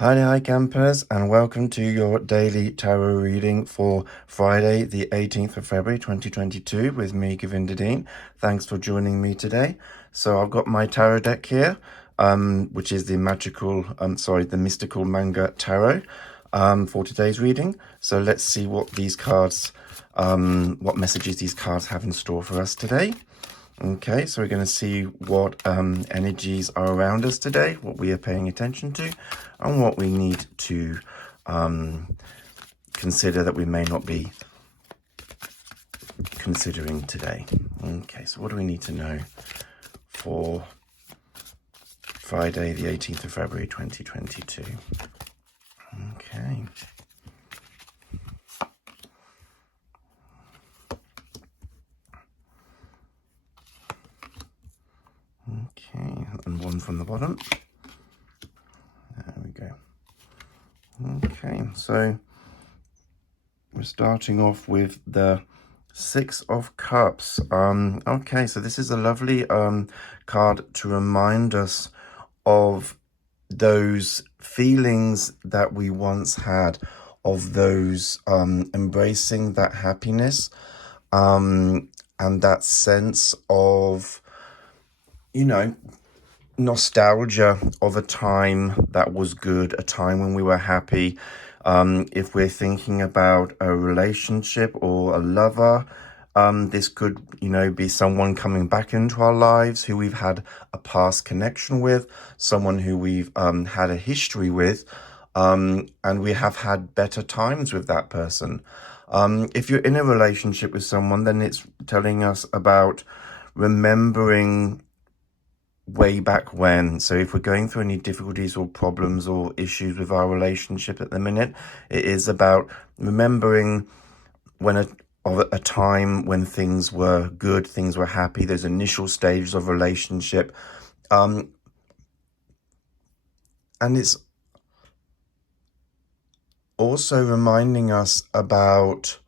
Hi campers, and welcome to your daily tarot reading for Friday, the 18th of February 2022 with me, Govinda Dean. Thanks for joining me today. So I've got my tarot deck here, which is the the mystical manga tarot for today's reading. So let's see what these cards, what messages these cards have in store for us today. Okay, so we're going to see what energies are around us today, what we are paying attention to, and what we need to consider that we may not be considering today. Okay, so what do we need to know for Friday, the 18th of February, 2022? Okay. Okay, and one from the bottom. There we go. Okay, so we're starting off with the Six of Cups. Okay, so this is a lovely card to remind us of those feelings that we once had, of those embracing that happiness and that sense of, nostalgia of a time that was good, a time when we were happy. If we're thinking about a relationship or a lover, this could, be someone coming back into our lives who we've had a past connection with, someone who we've had a history with, and we have had better times with that person. If you're in a relationship with someone, then it's telling us about remembering way back when. So if we're going through any difficulties or problems or issues with our relationship at the minute, it is about remembering a time when things were good, things were happy, those initial stages of relationship. And it's also reminding us about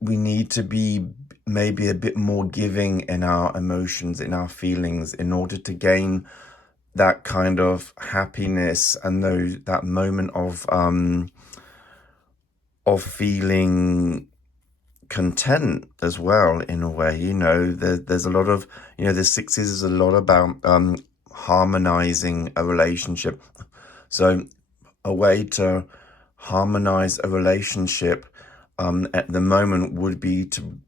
we need to be maybe a bit more giving in our emotions, in our feelings, in order to gain that kind of happiness and that moment of feeling content as well, in a way. There's a lot of, the sixes is a lot about harmonizing a relationship. So a way to harmonize a relationship at the moment would be to,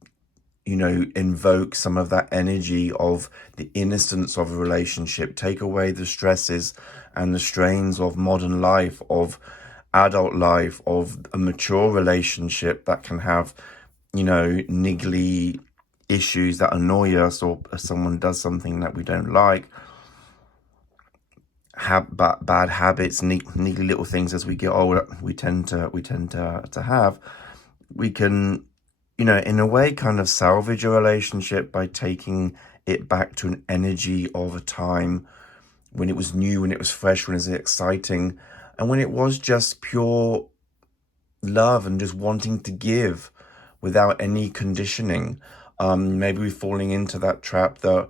invoke some of that energy of the innocence of a relationship, take away the stresses and the strains of modern life, of adult life, of a mature relationship that can have, niggly issues that annoy us, or someone does something that we don't like, have bad habits, niggly little things as we get older, we tend to have. We can, in a way, kind of salvage a relationship by taking it back to an energy of a time when it was new, when it was fresh, when it was exciting, and when it was just pure love and just wanting to give without any conditioning. Maybe we're falling into that trap that,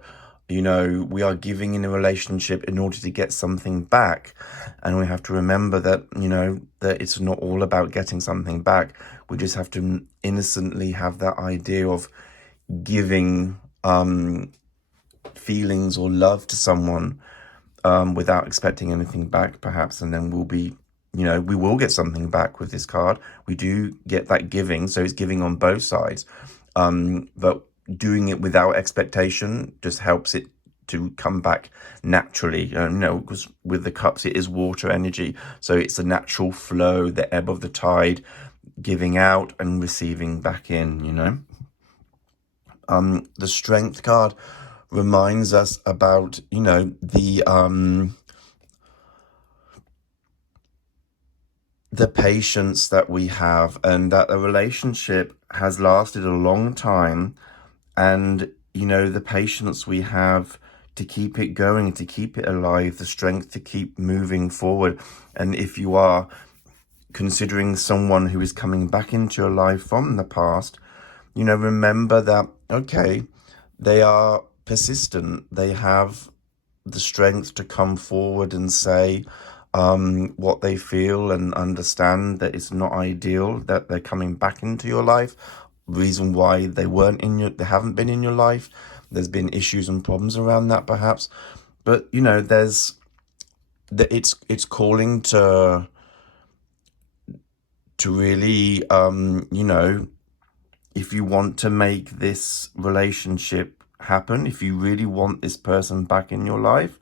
we are giving in a relationship in order to get something back. And we have to remember that, that it's not all about getting something back. We just have to innocently have that idea of giving feelings or love to someone without expecting anything back, perhaps. And then we will get something back with this card. We do get that giving, so it's giving on both sides. But doing it without expectation just helps it to come back naturally, because with the cups, it is water energy. So it's a natural flow, the ebb of the tide, giving out and receiving back in, The Strength card reminds us about, the patience that we have, and that the relationship has lasted a long time, and the patience we have to keep it going, to keep it alive, the strength to keep moving forward. And if you are considering someone who is coming back into your life from the past, remember that, okay, they are persistent, they have the strength to come forward and say what they feel, and understand that it's not ideal that they're coming back into your life. Reason why they haven't been in your life. There's been issues and problems around that, perhaps. But it's calling to really if you want to make this relationship happen, if you really want this person back in your life,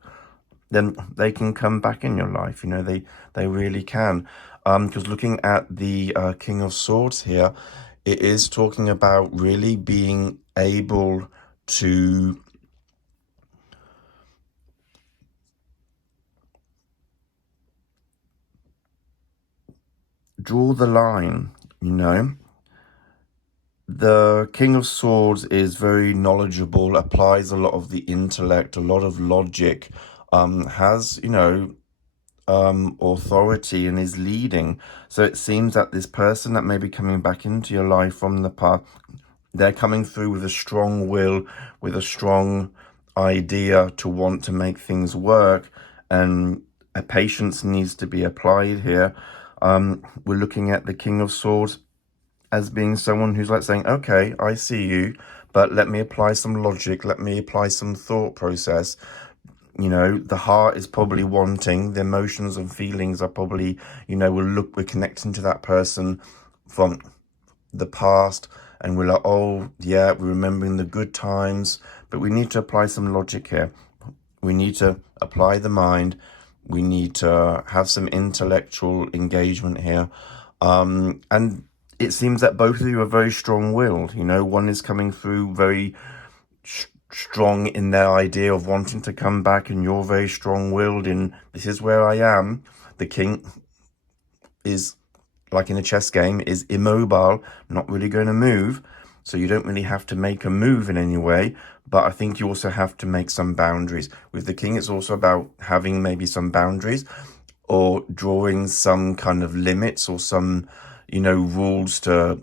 then they can come back in your life. They really can. Because looking at the King of Swords here, it is talking about really being able to draw the line. The King of Swords is very knowledgeable, applies a lot of the intellect, a lot of logic, has, authority, and is leading. So it seems that this person that may be coming back into your life from the past, they're coming through with a strong will, with a strong idea to want to make things work, and a patience needs to be applied here. We're looking at the King of Swords as being someone who's like saying, okay, I see you, but let me apply some logic, let me apply some thought process. The heart is probably wanting, the emotions and feelings are probably, we're connecting to that person from the past, and we're like, oh yeah, we're remembering the good times, but we need to apply some logic here. We need to apply the mind. We need to have some intellectual engagement here. And it seems that both of you are very strong-willed. One is coming through very strong in their idea of wanting to come back, and you're very strong-willed in, this is where I am. The king is, like in a chess game, is immobile, not really going to move. So you don't really have to make a move in any way. But I think you also have to make some boundaries. With the king, it's also about having maybe some boundaries, or drawing some kind of limits, or some, rules to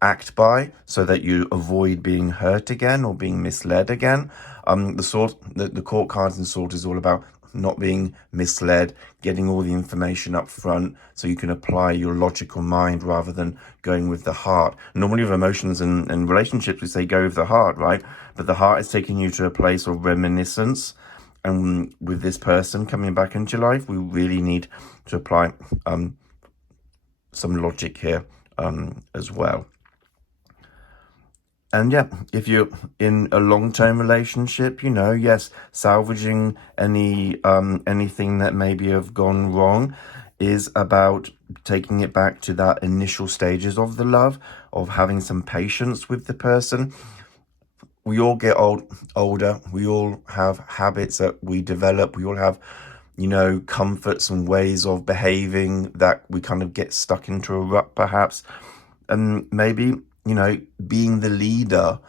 act by, so that you avoid being hurt again or being misled again. The court cards in Sword is all about not being misled, getting all the information up front so you can apply your logical mind rather than going with the heart. Normally with emotions and relationships, we say go with the heart, right? But the heart is taking you to a place of reminiscence. And with this person coming back into your life, we really need to apply some logic here as well. And yeah, if you're in a long-term relationship, yes, salvaging anything that maybe have gone wrong is about taking it back to that initial stages of the love, of having some patience with the person. We all get older. We all have habits that we develop. We all have, comforts and ways of behaving that we kind of get stuck into a rut, perhaps. And maybe, being the leader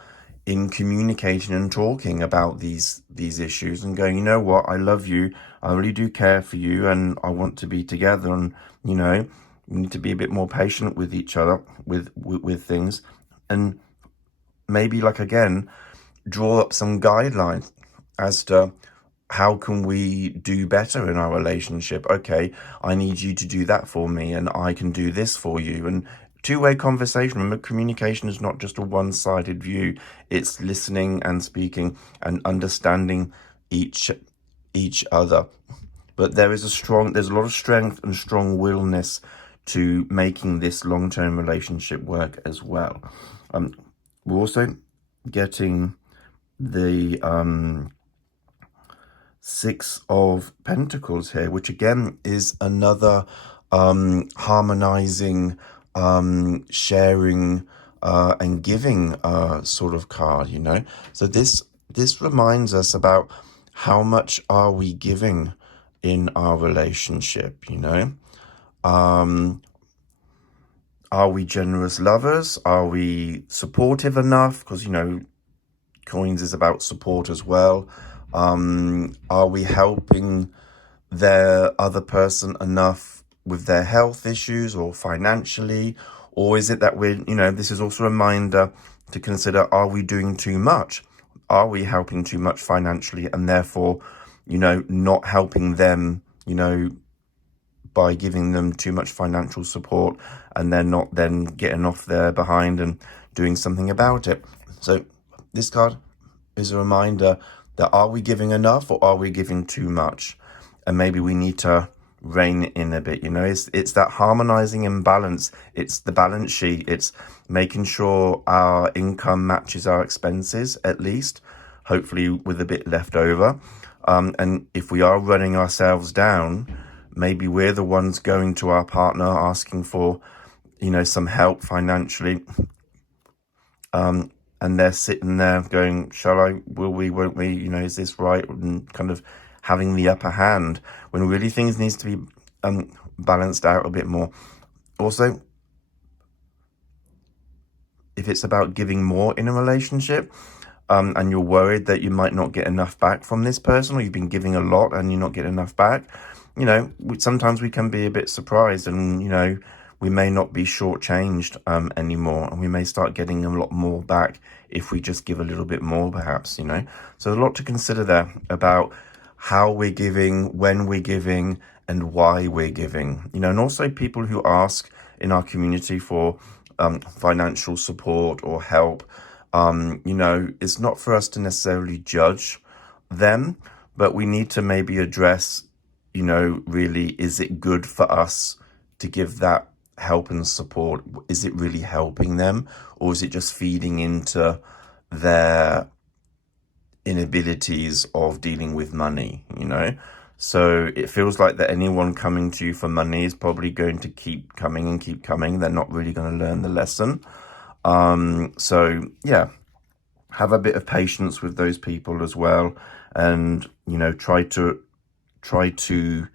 in communicating and talking about these issues, and going, you know what, I love you, I really do care for you, and I want to be together, and we need to be a bit more patient with each other with things, and maybe, like, again, draw up some guidelines as to how can we do better in our relationship. Okay, I need you to do that for me, and I can do this for you. And two-way conversation. Remember, communication is not just a one-sided view. It's listening and speaking and understanding each other. But there's a lot of strength and strong willness to making this long-term relationship work as well. We're also getting the Six of Pentacles here, which again is another harmonizing, sharing and giving sort of card, So this reminds us about how much are we giving in our relationship, Are we generous lovers? Are we supportive enough? Because, coins is about support as well. Are we helping the other person enough with their health issues or financially? Or is it that we're, this is also a reminder to consider, are we doing too much? Are we helping too much financially? And therefore, not helping them, by giving them too much financial support, and they're not then getting off their behind and doing something about it. So this card is a reminder that, are we giving enough or are we giving too much? And maybe we need to rein in a bit. It's that harmonizing imbalance. It's the balance sheet. It's making sure our income matches our expenses, at least, hopefully with a bit left over. And if we are running ourselves down, maybe we're the ones going to our partner asking for, some help financially. And they're sitting there going, shall I, will we, won't we, is this right? And kind of having the upper hand, when really things needs to be balanced out a bit more. Also, if it's about giving more in a relationship, and you're worried that you might not get enough back from this person, or you've been giving a lot and you're not getting enough back, sometimes we can be a bit surprised, and, we may not be shortchanged anymore, and we may start getting a lot more back if we just give a little bit more, perhaps, So a lot to consider there about how we're giving, when we're giving, and why we're giving, and also people who ask in our community for financial support or help. It's not for us to necessarily judge them, but we need to maybe address, really, is it good for us to give that help and support? Is it really helping them, or is it just feeding into their inabilities of dealing with money? So it feels like that anyone coming to you for money is probably going to keep coming. They're not really going to learn the lesson. So yeah, have a bit of patience with those people as well, and try to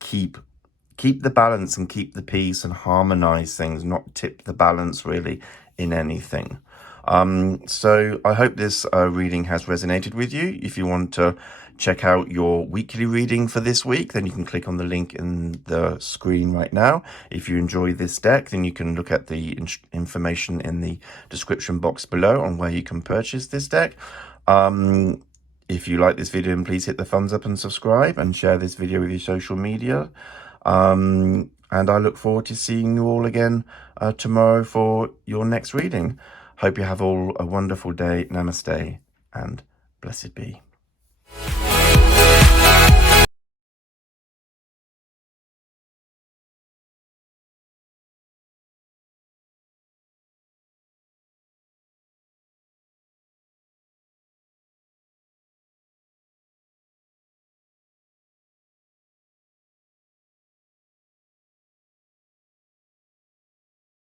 keep the balance and keep the peace and harmonize things, not tip the balance really in anything. So I hope this reading has resonated with you. If you want to check out your weekly reading for this week, then you can click on the link in the screen right now. If you enjoy this deck, then you can look at the information in the description box below on where you can purchase this deck. If you like this video, then please hit the thumbs up and subscribe, and share this video with your social media. And I look forward to seeing you all again tomorrow for your next reading. Hope you have all a wonderful day. Namaste and blessed be.